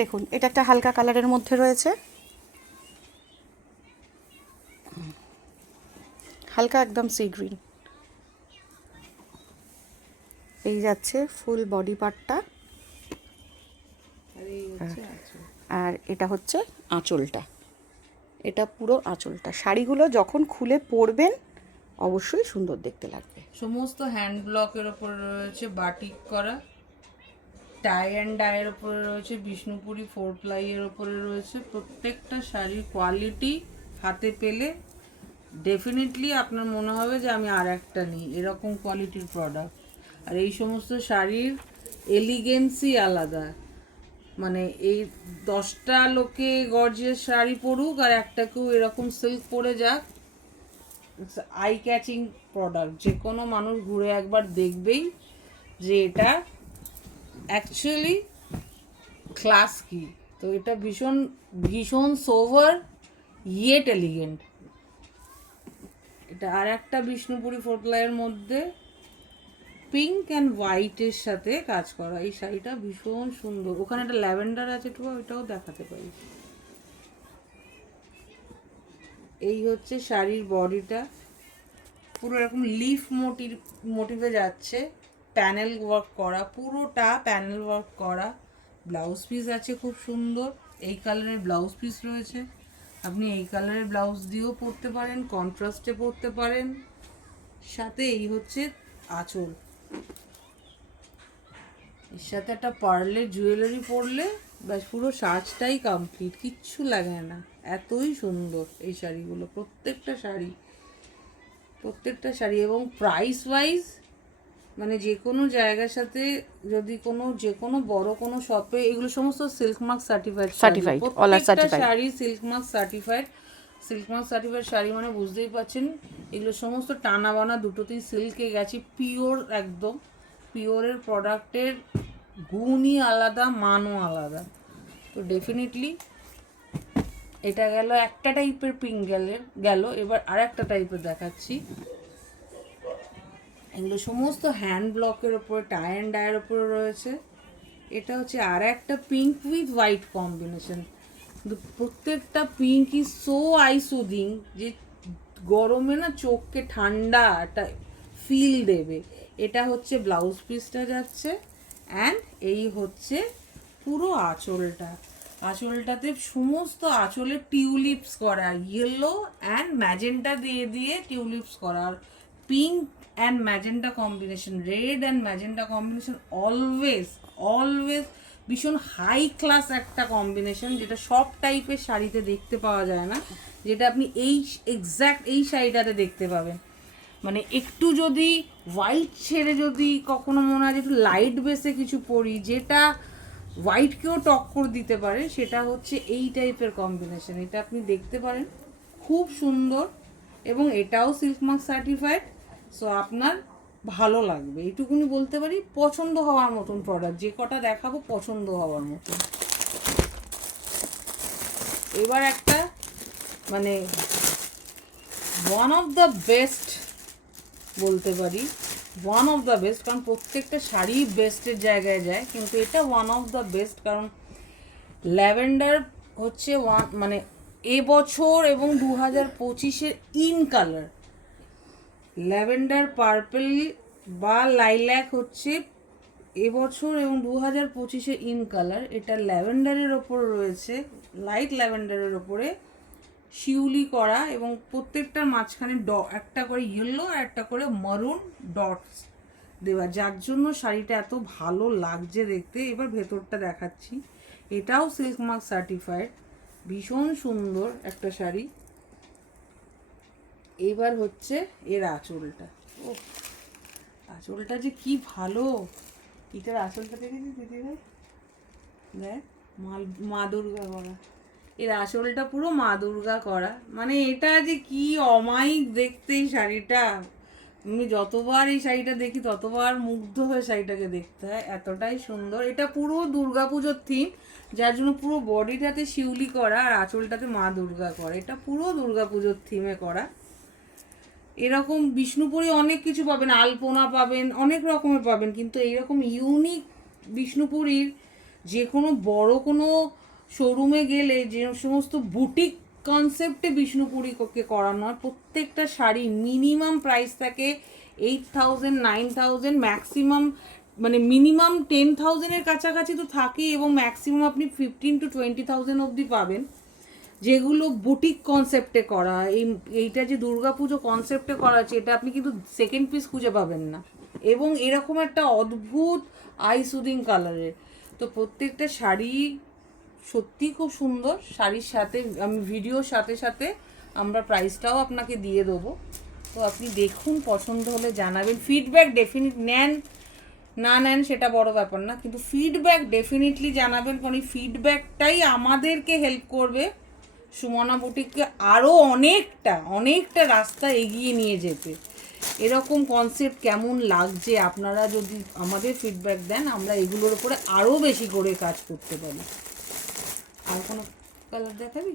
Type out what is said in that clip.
দেখুন এটা একটা হালকা কালারের মধ্যে রয়েছে, হালকা একদম সি গ্রিন। এই যাচ্ছে ফুল বডি পার্টটা, আর এটা হচ্ছে আঁচলটা। এটা পুরো আঁচলটা। শাড়িগুলো যখন খুলে পরবেন অবশ্যই সুন্দর দেখতে লাগবে। সমস্ত হ্যান্ড ব্লকের ওপরে রয়েছে বাটিক করা, টাই অ্যান্ড ডাইয়ের ওপরে রয়েছে, বিষ্ণুপুরি 4 প্লাইয়ের ওপরে রয়েছে। প্রত্যেকটা শাড়ির কোয়ালিটি হাতে পেলে ডেফিনেটলি আপনার মনে হবে যে আমি আর একটা নিই, এরকম কোয়ালিটির প্রোডাক্ট। আর এই সমস্ত শাড়ির এলিগেন্সই আলাদা, মানে এই 10টা লোকে গর্জিয়াস শাড়ি পরুক আর একটা কেউ এরকম সিল্ক পরে যাক, আই ক্যাচিং প্রোডাক্ট। যে কোনো মানুষ ঘুরে একবার দেখবেই যে এটা অ্যাকচুয়ালি ক্লাস কি। তো এটা ভীষণ ভীষণ সোভার ইয়েট এলিগেন্ট। এটা আর একটা বিষ্ণুপুরি 4 প্লাইয়ের মধ্যে পিঙ্ক অ্যান্ড হোয়াইটের সাথে কাজ করা। এই শাড়িটা ভীষণ সুন্দর। ওখানে একটা ল্যাভেন্ডার আছে, একটু ওইটাও দেখাতে পারি। এই হচ্ছে শাড়ির বডিটা, পুরো এরকম লিফ মোটিভে যাচ্ছে, প্যানেল ওয়ার্ক করা, পুরোটা প্যানেল ওয়ার্ক করা। ব্লাউজ পিস আছে খুব সুন্দর, এই কালারের ব্লাউজ পিস রয়েছে। আপনি এই কালারের ব্লাউজ দিয়েও পরতে পারেন, কন্ট্রাস্টে পরতে পারেন। সাথে এই হচ্ছে আঁচল, এর সাথে একটা পার্লের জুয়েলারি পরলে ব্যাস পুরো সাজটাই কমপ্লিট, কিচ্ছু লাগে না। এতই সুন্দর এই শাড়িগুলো, প্রত্যেকটা শাড়ি। এবং প্রাইস ওয়াইজ মানে যে কোনো জায়গার সাথে যদি যে কোনো বড় কোনো শপে, এগুলো সমস্ত সিল্ক মার্ক সার্টিফাইড, প্রত্যেকটা sari silk mark certified sari. মানে বুঝতেই পারছেন এগুলো সমস্ত টানা বানা দুটোতেই সিল্কে গেছে, পিওর, একদম পিওরের প্রোডাক্টের গুণই আলাদা, মানও আলাদা। তো ডেফিনেটলি এটা গেল একটা টাইপের পিঙ্ক গেল। এবার আর একটা টাইপের দেখাচ্ছি। এগুলো সমস্ত হ্যান্ড ব্লকের ওপরে, টাই অ্যান্ড ডাইয়ের ওপরে রয়েছে। এটা হচ্ছে আর একটা পিঙ্ক উইথ হোয়াইট কম্বিনেশন। প্রত্যেকটা pink is so I soothing, যে গরমে না চোখকে ঠান্ডা একটা ফিল দেবে। এটা হচ্ছে ব্লাউজ পিসটা যাচ্ছে, অ্যান্ড এই হচ্ছে পুরো আঁচলটাতে সমস্ত আঁচলে টিউলিপস করা, ইয়েলো অ্যান্ড ম্যাজেন্টা দিয়ে টিউলিপস করা। আর pink and magenta combination, red and magenta combination always ভীষণ হাই ক্লাস একটা কম্বিনেশন, যেটা সব টাইপের শাড়িতে দেখতে পাওয়া যায় না, যেটা আপনি এক্স্যাক্ট এই শাড়িটাতে দেখতে পাবেন। মানে একটু যদি হোয়াইট ছেড়ে যদি কখনো মনে হয় যে একটু লাইট বেসে কিছু পরি, যেটা হোয়াইটকেও টক্কর দিতে পারে, সেটা হচ্ছে এই টাইপের কম্বিনেশন। এটা আপনি দেখতে পারেন, খুব সুন্দর। এবং এটাও সিল্ক মার্ক সার্টিফাইড। সো আপনার ভালো লাগবে, এইটুকুনি বলতে পারি। পছন্দ হওয়ার মতন প্রোডাক্ট, যে কটা দেখাবো পছন্দ হওয়ার মতন। এবার একটা মানে ওয়ান অফ দ্য বেস্ট বলতে পারি, ওয়ান অফ দ্য বেস্ট, কারণ প্রত্যেকটা শাড়ি বেস্টের জায়গায় যায়, কিন্তু এটা ওয়ান অফ দ্য বেস্ট। কারণ ল্যাভেন্ডার হচ্ছে মানে এবছর এবং 2025-এর ইন কালার। ল্যাভেন্ডার পার্পল বা লাইল্যাক হচ্ছে এবছর এবং 2025-এর ইন কালার। এটা ল্যাভেন্ডারের ওপর রয়েছে, লাইট ল্যাভেন্ডারের ওপরে শিউলি করা, এবং প্রত্যেকটার মাঝখানে একটা করে ইয়েলো আর একটা করে মারুন ডটস দেওয়া, যার জন্য শাড়িটা এত ভালো লাগছে দেখতে। এবার ভেতরটা দেখাচ্ছি। এটাও সিল্ক মার্ক সার্টিফাইড, ভীষণ সুন্দর একটা শাড়ি। এবার হচ্ছে এর আঁচলটা, ও আঁচলটা যে কি ভালো। এটার আঁচলটা দেখেছি দিদি ভাই, দেখ মা দুর্গা করা। এর আঁচলটা পুরো মা দুর্গা করা, মানে এটা যে কি অমায়িক দেখতে এই শাড়িটা। আমি যতবার এই শাড়িটা দেখি ততবার মুগ্ধ হয়ে শাড়িটাকে দেখতে হয়, এতটাই সুন্দর। এটা পুরো দুর্গাপুজোর থিম, যার জন্য পুরো বডিটাতে শিউলি করা আর আঁচলটাতে মা দুর্গা করা। এটা পুরো দুর্গাপুজোর থিমে করা। এরকম বিষ্ণুপুরি অনেক কিছু পাবেন, আলপনা পাবেন, অনেক রকমের পাবেন, কিন্তু এইরকম ইউনিক বিষ্ণুপুরীর যে কোনো বড় কোনো শোরুমে গেলে যে সমস্ত বুটিক কনসেপ্টে বিষ্ণুপুরীকে করানো হয়, প্রত্যেকটা শাড়ি মিনিমাম প্রাইস থাকে 8,000 9,000, ম্যাক্সিমাম মানে মিনিমাম 10,000-এর কাছাকাছি তো থাকেই, এবং ম্যাক্সিমাম আপনি 15 to 20,000 অবধি পাবেন, যেগুলো বুটিক কনসেপ্টে করা হয়। এইটা যে দুর্গাপুজো কনসেপ্টে করা আছে, এটা আপনি কিন্তু সেকেন্ড পিস খুঁজে পাবেন না, এবং এরকম একটা অদ্ভুত আই সুদিং কালারের। তো প্রত্যেকটা শাড়ি সত্যি খুব সুন্দর। শাড়ির সাথে আমি ভিডিওর সাথে সাথে আমরা প্রাইসটাও আপনাকে দিয়ে দেবো, তো আপনি দেখুন, পছন্দ হলে জানাবেন। ফিডব্যাক ডেফিনিট নেন না নেন সেটা বড় ব্যাপার না, কিন্তু ফিডব্যাক ডেফিনেটলি জানাবেন, কারণ এই ফিডব্যাকটাই আমাদেরকে হেল্প করবে সুমনা বুটিককে আরও অনেকটা রাস্তা এগিয়ে নিয়ে যেতে। এরকম কনসেপ্ট কেমন লাগছে আপনারা যদি আমাদের ফিডব্যাক দেন, আমরা এগুলোর উপরে আরও বেশি করে কাজ করতে পারি। আর কোনো কালার দেখাবি?